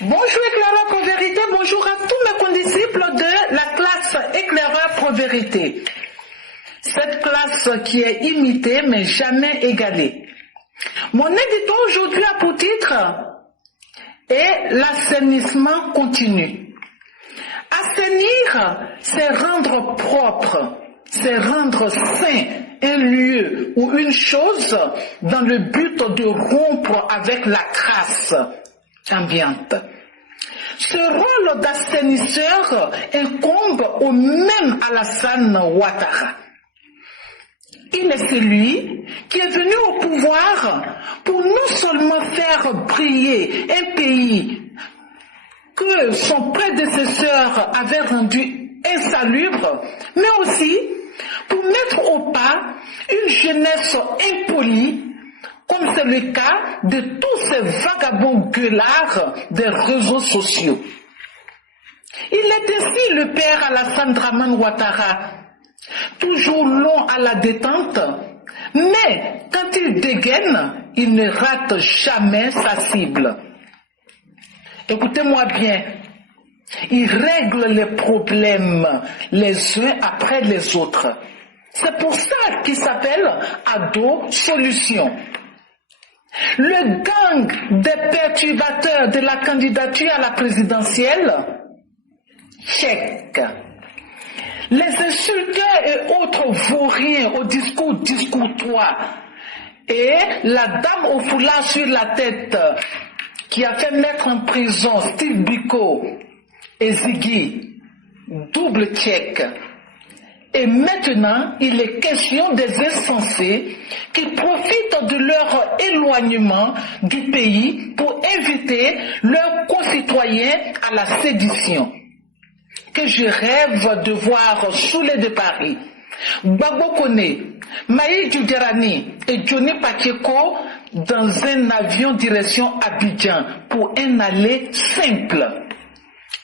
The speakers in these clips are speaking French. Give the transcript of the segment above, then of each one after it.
Bonjour éclaireur Pro Vérité, bonjour à tous mes condisciples de la classe éclaireur Pro Vérité. Cette classe qui est imitée mais jamais égalée. Mon édito aujourd'hui a pour titre « l'assainissement continu ». Assainir, c'est rendre propre, c'est rendre sain un lieu ou une chose dans le but de rompre avec la crasse ambiante. Ce rôle d'assainisseur incombe au même Alassane Ouattara. Il est celui qui est venu au pouvoir pour non seulement faire briller un pays que son prédécesseur avait rendu insalubre, mais aussi pour mettre au pas une jeunesse impolie, comme c'est le cas de tous ces vagabonds gueulards des réseaux sociaux. Il est ainsi le père Alassane Dramane Ouattara, toujours long à la détente, mais quand il dégaine, il ne rate jamais sa cible. Écoutez-moi bien, il règle les problèmes les uns après les autres. C'est pour ça qu'il s'appelle Ado Solution. Le gang des perturbateurs de la candidature à la présidentielle, check. Les insulteurs et autres vauriens au discours discourtois et la dame au foulard sur la tête qui a fait mettre en prison Steve Biko et Ziggy, double check. Et maintenant, il est question des insensés qui profitent de leur éloignement du pays pour inviter leurs concitoyens à la sédition. Que je rêve de voir saoulés de Paris, Gbagbo Kone, Maï Djouderani et Johnny Pacheco dans un avion direction Abidjan pour un aller simple.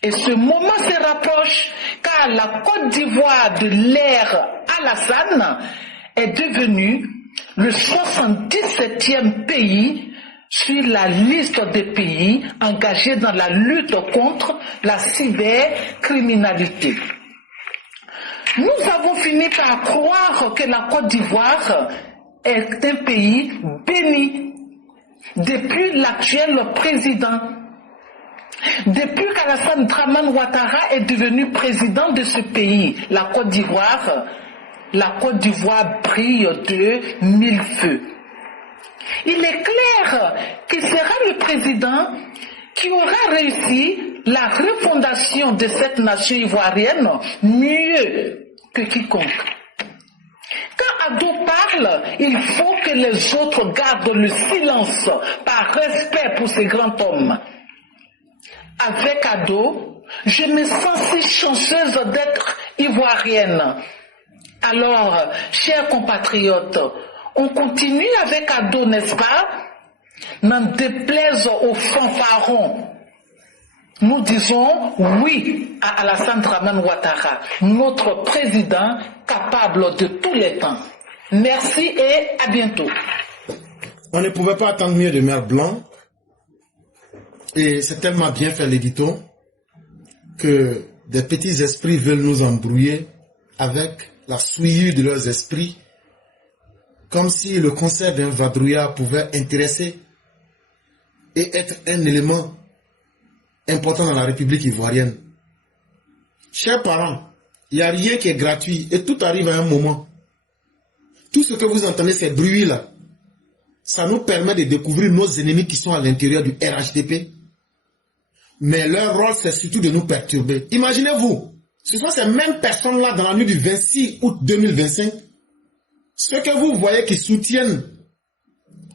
Et ce moment se rapproche car la Côte d'Ivoire de l'ère Alassane est devenue le 77e pays sur la liste des pays engagés dans la lutte contre la cybercriminalité. Nous avons fini par croire que la Côte d'Ivoire est un pays béni depuis l'actuel président. Depuis qu'Alassane Dramane Ouattara est devenu président de ce pays, la Côte d'Ivoire brille de mille feux. Il est clair qu'il sera le président qui aura réussi la refondation de cette nation ivoirienne mieux que quiconque. Quand Ado parle, il faut que les autres gardent le silence par respect pour ce grand homme. Avec Ado, je me sens si chanceuse d'être ivoirienne. Alors, chers compatriotes, on continue avec Ado, n'est-ce pas? N'en déplaise aux fanfarons. Nous disons oui à Alassane Dramane Ouattara, notre président capable de tous les temps. Merci et à bientôt. On ne pouvait pas attendre mieux de Mère Blanc. Et c'est tellement bien fait l'édito que des petits esprits veulent nous embrouiller avec la souillure de leurs esprits, comme si le concert d'un vadrouillard pouvait intéresser et être un élément important dans la République ivoirienne. Chers parents, il n'y a rien qui est gratuit et tout arrive à un moment. Tout ce que vous entendez, ces bruits-là, ça nous permet de découvrir nos ennemis qui sont à l'intérieur du RHDP. Mais leur rôle, c'est surtout de nous perturber. Imaginez-vous, ce sont ces mêmes personnes-là dans la nuit du 26 août 2025, ceux que vous voyez qui soutiennent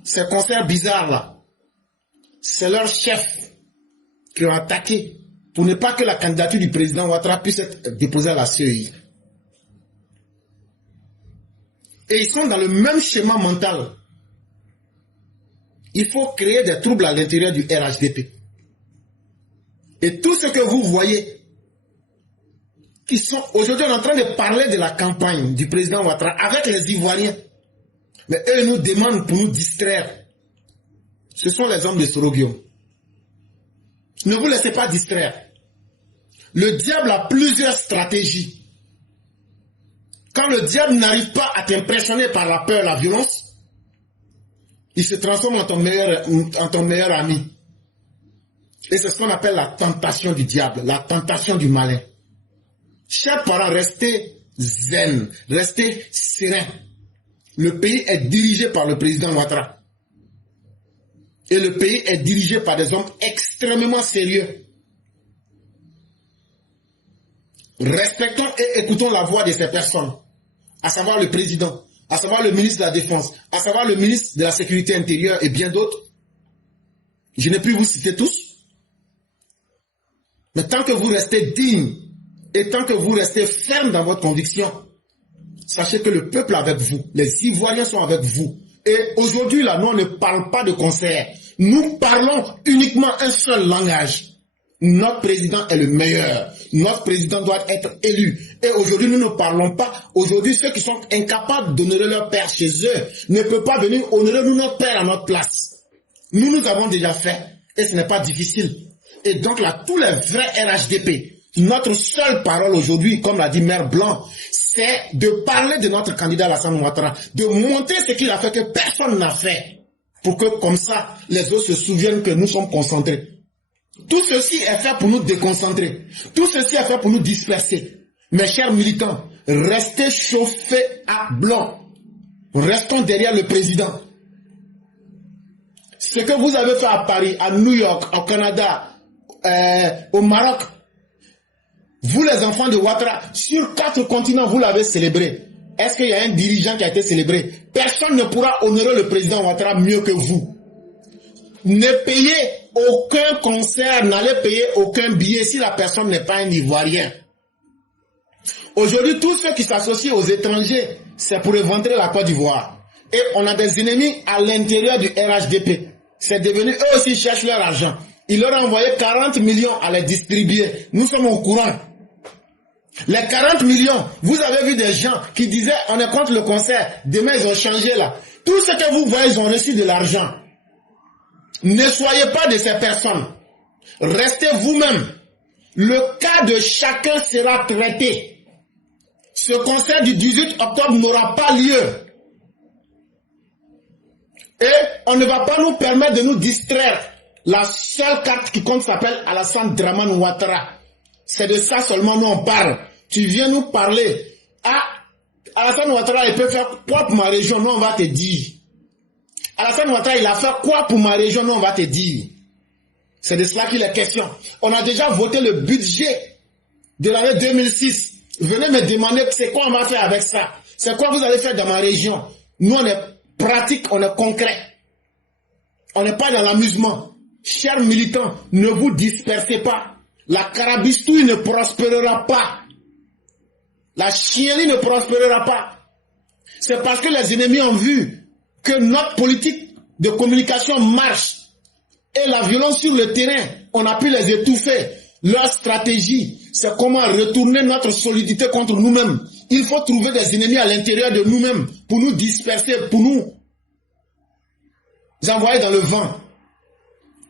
ces concerts bizarres-là, c'est leurs chefs qui ont attaqué pour ne pas que la candidature du président Ouattara puisse être déposée à la CEI. Et ils sont dans le même schéma mental. Il faut créer des troubles à l'intérieur du RHDP. Et tout ce que vous voyez, qui sont aujourd'hui en train de parler de la campagne du président Ouattara avec les Ivoiriens, mais eux nous demandent pour nous distraire. Ce sont les hommes de Soroguium. Ne vous laissez pas distraire. Le diable a plusieurs stratégies. Quand le diable n'arrive pas à t'impressionner par la peur, la violence, il se transforme en ton meilleur ami. Et c'est ce qu'on appelle la tentation du diable, la tentation du malin. Chers parents, restez zen, restez sereins. Le pays est dirigé par le président Ouattara. Et le pays est dirigé par des hommes extrêmement sérieux. Respectons et écoutons la voix de ces personnes, à savoir le président, à savoir le ministre de la Défense, à savoir le ministre de la Sécurité intérieure et bien d'autres. Je n'ai pu vous citer tous. Mais tant que vous restez digne et tant que vous restez ferme dans votre conviction, sachez que le peuple est avec vous, les Ivoiriens sont avec vous. Et aujourd'hui, là, nous, on ne parle pas de concert. Nous parlons uniquement un seul langage. Notre président est le meilleur. Notre président doit être élu. Et aujourd'hui, nous ne parlons pas. Aujourd'hui, ceux qui sont incapables d'honorer leur père chez eux ne peuvent pas venir honorer notre père à notre place. Nous avons déjà fait. Et ce n'est pas difficile. Et donc là, tous les vrais RHDP, notre seule parole aujourd'hui, comme l'a dit Maire Blanc, c'est de parler de notre candidat Alassane Ouattara, de montrer ce qu'il a fait que personne n'a fait, pour que comme ça, les autres se souviennent que nous sommes concentrés. Tout ceci est fait pour nous déconcentrer. Tout ceci est fait pour nous disperser. Mes chers militants, restez chauffés à blanc. Restons derrière le président. Ce que vous avez fait à Paris, à New York, au Canada, au Maroc, vous les enfants de Ouattara, sur 4 continents, vous l'avez célébré. Est-ce qu'il y a un dirigeant qui a été célébré? Personne ne pourra honorer le président Ouattara mieux que vous. Ne payez aucun concert, n'allez payer aucun billet si la personne n'est pas un Ivoirien. Aujourd'hui, tous ceux qui s'associent aux étrangers, c'est pour éventrer la Côte d'Ivoire. Et on a des ennemis à l'intérieur du RHDP. C'est devenu, eux aussi cherchent leur argent. Il leur a envoyé 40 millions à les distribuer. Nous sommes au courant. Les 40 millions, vous avez vu des gens qui disaient on est contre le concert. Demain, ils ont changé là. Tout ce que vous voyez, ils ont reçu de l'argent. Ne soyez pas de ces personnes. Restez vous-même. Le cas de chacun sera traité. Ce concert du 18 octobre n'aura pas lieu. Et on ne va pas nous permettre de nous distraire. La seule carte qui compte s'appelle Alassane Dramane Ouattara. C'est de ça seulement nous on parle. Tu viens nous parler. Ah, Alassane Ouattara, il peut faire quoi pour ma région? Non, on va te dire. Alassane Ouattara, il a fait quoi pour ma région? Non, on va te dire. C'est de cela qu'il est question. On a déjà voté le budget de l'année 2006. Venez me demander c'est quoi on va faire avec ça. C'est quoi vous allez faire dans ma région? Nous, on est pratique, on est concret. On n'est pas dans l'amusement. Chers militants, ne vous dispersez pas. La carabistouille ne prospérera pas. La chienlit ne prospérera pas. C'est parce que les ennemis ont vu que notre politique de communication marche. Et la violence sur le terrain, on a pu les étouffer. Leur stratégie, c'est comment retourner notre solidité contre nous-mêmes. Il faut trouver des ennemis à l'intérieur de nous-mêmes pour nous disperser, pour nous envoyer dans le vent.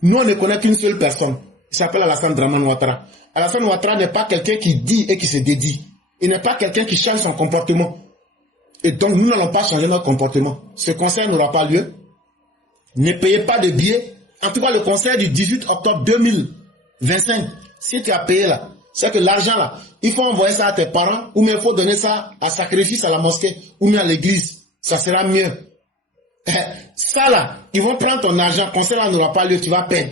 Nous, on ne connaît qu'une seule personne. Il s'appelle Alassane Dramane Ouattara. Alassane Ouattara n'est pas quelqu'un qui dit et qui se dédie. Il n'est pas quelqu'un qui change son comportement. Et donc, nous n'allons pas changer notre comportement. Ce concert n'aura pas lieu. Ne payez pas de billets. En tout cas, le concert du 18 octobre 2025, si tu as payé là, c'est que l'argent là, il faut envoyer ça à tes parents, ou bien il faut donner ça à sacrifice à la mosquée, ou bien à l'église. Ça sera mieux. Ça là, ils vont prendre ton argent, le concert là n'aura pas lieu, tu vas perdre.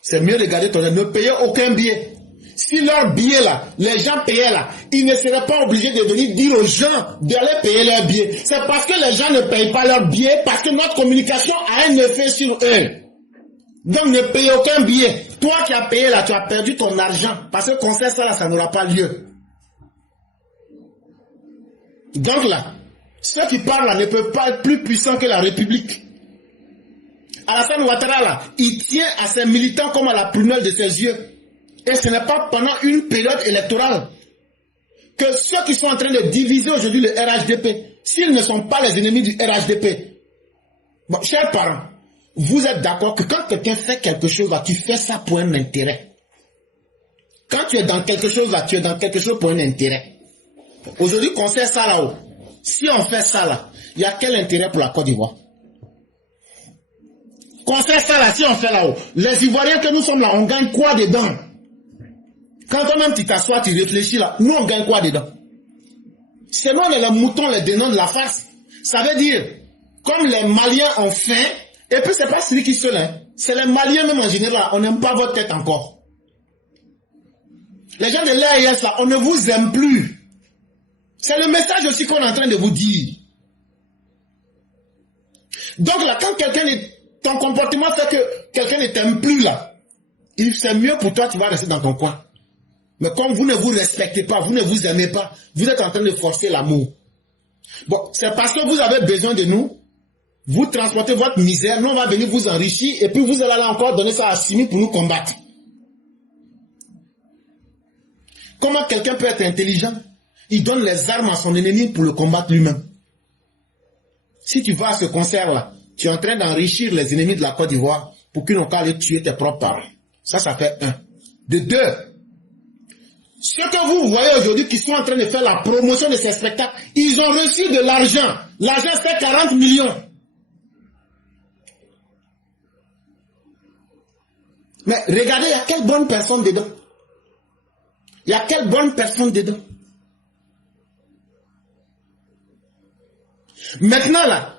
C'est mieux de garder ton argent. Ne payez aucun billet. Si leur billet là, les gens payaient là, ils ne seraient pas obligés de venir dire aux gens d'aller payer leur billet. C'est parce que les gens ne payent pas leur billet, parce que notre communication a un effet sur eux. Donc ne payez aucun billet. Toi qui as payé là, tu as perdu ton argent. Parce que le concert ça là, ça n'aura pas lieu. Donc là, ceux qui parlent là ne peuvent pas être plus puissants que la République. Alassane Ouattara là, il tient à ses militants comme à la prunelle de ses yeux. Et ce n'est pas pendant une période électorale que ceux qui sont en train de diviser aujourd'hui le RHDP, s'ils ne sont pas les ennemis du RHDP, bon, chers parents, vous êtes d'accord que quand quelqu'un fait quelque chose là, tu fais ça pour un intérêt. Quand tu es dans quelque chose là, tu es dans quelque chose pour un intérêt. Aujourd'hui, qu'on sait ça là-haut. Si on fait ça là, il y a quel intérêt pour la Côte d'Ivoire? Qu'on sait ça là, si on fait là-haut. Les Ivoiriens que nous sommes là, on gagne quoi dedans? Quand toi-même tu t'assois, tu réfléchis là, nous on gagne quoi dedans? C'est nous les moutons, les dénoms de la farce. Ça veut dire, comme les Maliens ont faim, et puis c'est pas celui qui seul, hein. C'est les Maliens même en général, on n'aime pas votre tête encore. Les gens de l'AIS là, on ne vous aime plus. C'est le message aussi qu'on est en train de vous dire. Donc là, quand ton comportement fait que quelqu'un ne t'aime plus là, c'est mieux pour toi, tu vas rester dans ton coin. Mais comme vous ne vous respectez pas, vous ne vous aimez pas, vous êtes en train de forcer l'amour. Bon, c'est parce que vous avez besoin de nous, vous transportez votre misère, nous on va venir vous enrichir, et puis vous allez aller encore donner ça à Simi pour nous combattre. Comment quelqu'un peut être intelligent? Il donne les armes à son ennemi pour le combattre lui-même. Si tu vas à ce concert-là, tu es en train d'enrichir les ennemis de la Côte d'Ivoire pour qu'ils n'ont qu'à aller tuer tes propres parents. Ça fait un. De deux, ceux que vous voyez aujourd'hui qui sont en train de faire la promotion de ces spectacles, ils ont reçu de l'argent. L'argent c'est 40 millions. Mais regardez, il y a quelle bonne personne dedans. Il y a quelle bonne personne dedans. Maintenant là,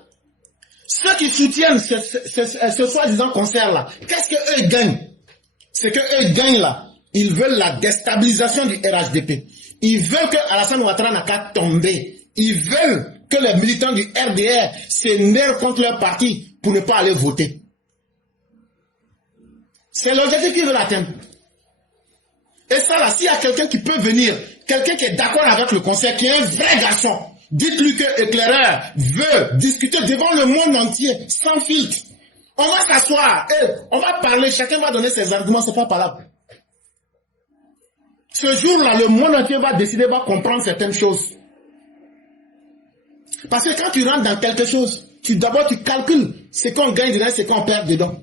ceux qui soutiennent ce soi-disant concert-là, qu'est-ce qu'eux gagnent? C'est qu'eux gagnent là, ils veulent la déstabilisation du RHDP. Ils veulent que Alassane Ouattara n'a qu'à tomber. Ils veulent que les militants du RDR s'énervent contre leur parti pour ne pas aller voter. C'est l'objectif qu'ils veulent atteindre. Et ça là, s'il y a quelqu'un qui peut venir, quelqu'un qui est d'accord avec le concert, qui est un vrai garçon, dites-lui que Éclaireur veut discuter devant le monde entier, sans filtre. On va s'asseoir, on va parler, chacun va donner ses arguments, c'est pas parlable. Ce jour-là, le monde entier va décider, va comprendre certaines choses. Parce que quand tu rentres dans quelque chose, d'abord tu calcules ce qu'on gagne dedans, ce qu'on perd dedans.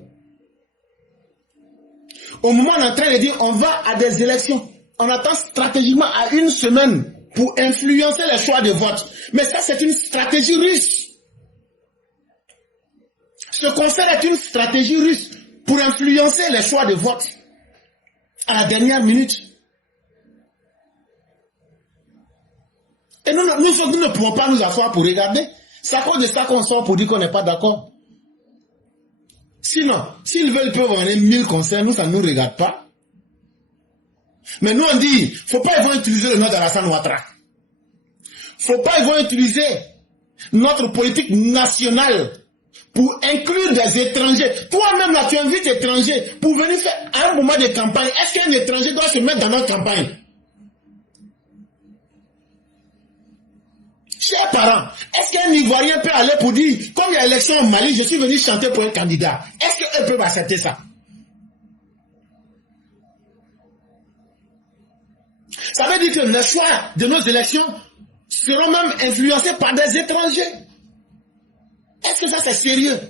Au moment où on est en train de dire, on va à des élections, on attend stratégiquement à une semaine pour influencer les choix de vote. Mais ça, c'est une stratégie russe. Ce concert est une stratégie russe pour influencer les choix de vote à la dernière minute. Et nous ne pouvons pas nous asseoir pour regarder. C'est à cause de ça qu'on sort pour dire qu'on n'est pas d'accord. Sinon, s'ils veulent, ils peuvent avoir 1000 concerts, nous, ça ne nous regarde pas. Mais nous, on dit, faut pas ils vont utiliser le nom d'Alassane Ouattara. Faut pas ils vont utiliser notre politique nationale pour inclure des étrangers. Toi-même, là, tu invites des étrangers pour venir faire un moment de campagne. Est-ce qu'un étranger doit se mettre dans notre campagne? Chers parents, est-ce qu'un Ivoirien peut aller pour dire, comme il y a élection au Mali, je suis venu chanter pour un candidat? Est-ce qu'eux peuvent accepter ça? Ça veut dire que les choix de nos élections seront même influencés par des étrangers. Est-ce que ça c'est sérieux?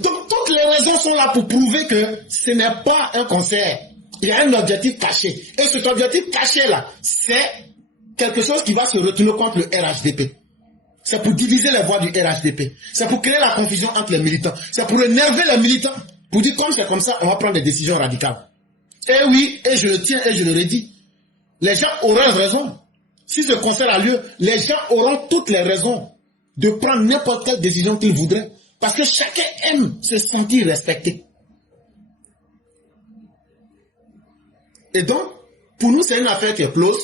Donc toutes les raisons sont là pour prouver que ce n'est pas un concert. Il y a un objectif caché. Et cet objectif caché là, c'est quelque chose qui va se retourner contre le RHDP. C'est pour diviser les voix du RHDP. C'est pour créer la confusion entre les militants. C'est pour énerver les militants. Pour dire comme c'est comme ça, on va prendre des décisions radicales. Et oui, et je le tiens et je le redis. Les gens auront raison. Si ce concert a lieu, les gens auront toutes les raisons de prendre n'importe quelle décision qu'ils voudraient. Parce que chacun aime se sentir respecté. Et donc, pour nous, c'est une affaire qui est close.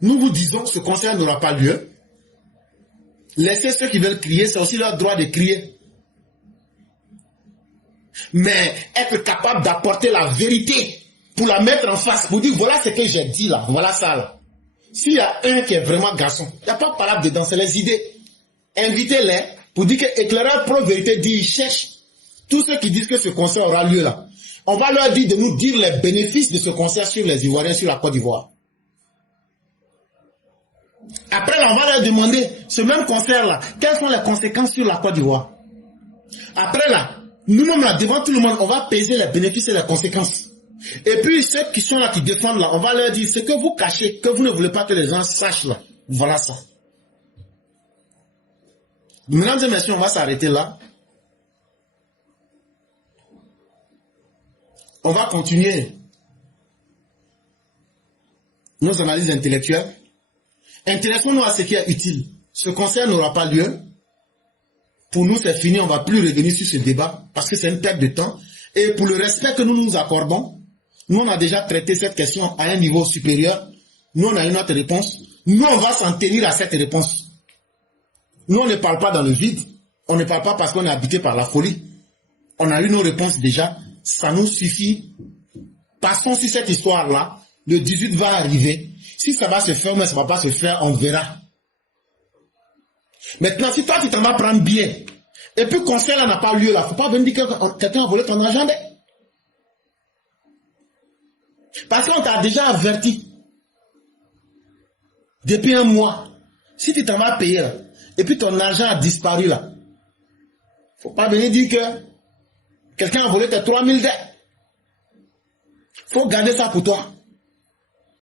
Nous vous disons que ce concert n'aura pas lieu. Laissez ceux qui veulent crier, c'est aussi leur droit de crier. Mais être capable d'apporter la vérité pour la mettre en face, pour dire voilà ce que j'ai dit là, voilà ça là. S'il y a un qui est vraiment garçon, il n'y a pas de parole dedans, c'est les idées. Invitez-les pour dire que Éclaireur Pro-Vérité dit, il cherche tous ceux qui disent que ce concert aura lieu là. On va leur dire de nous dire les bénéfices de ce concert sur les Ivoiriens, sur la Côte d'Ivoire. Après là, on va leur demander, ce même concert là, quelles sont les conséquences sur la Côte d'Ivoire. Après là, Nous-mêmes, là, devant tout le monde, on va peser les bénéfices et les conséquences. Et puis, ceux qui sont là, qui défendent là, on va leur dire, ce que vous cachez, que vous ne voulez pas que les gens sachent là. Voilà ça. Mesdames et messieurs, on va s'arrêter là. On va continuer nos analyses intellectuelles. Intéressons-nous à ce qui est utile. Ce concert n'aura pas lieu. Pour nous, c'est fini. On ne va plus revenir sur ce débat parce que c'est une perte de temps. Et pour le respect que nous nous accordons, nous, on a déjà traité cette question à un niveau supérieur. Nous, on a une autre réponse. Nous, on va s'en tenir à cette réponse. Nous, on ne parle pas dans le vide. On ne parle pas parce qu'on est habité par la folie. On a eu nos réponses déjà. Ça nous suffit. Passons sur cette histoire-là. Le 18 va arriver. Si ça va se faire, mais ça ne va pas se faire, on verra. Maintenant, si toi, tu t'en vas prendre bien, et puis le concert là n'a pas lieu là, il ne faut pas venir dire que quelqu'un a volé ton argent. Parce qu'on t'a déjà averti. Depuis un mois. Si tu t'en vas payer là, et puis ton argent a disparu là, il ne faut pas venir dire que quelqu'un a volé tes 3000 dettes. Il faut garder ça pour toi.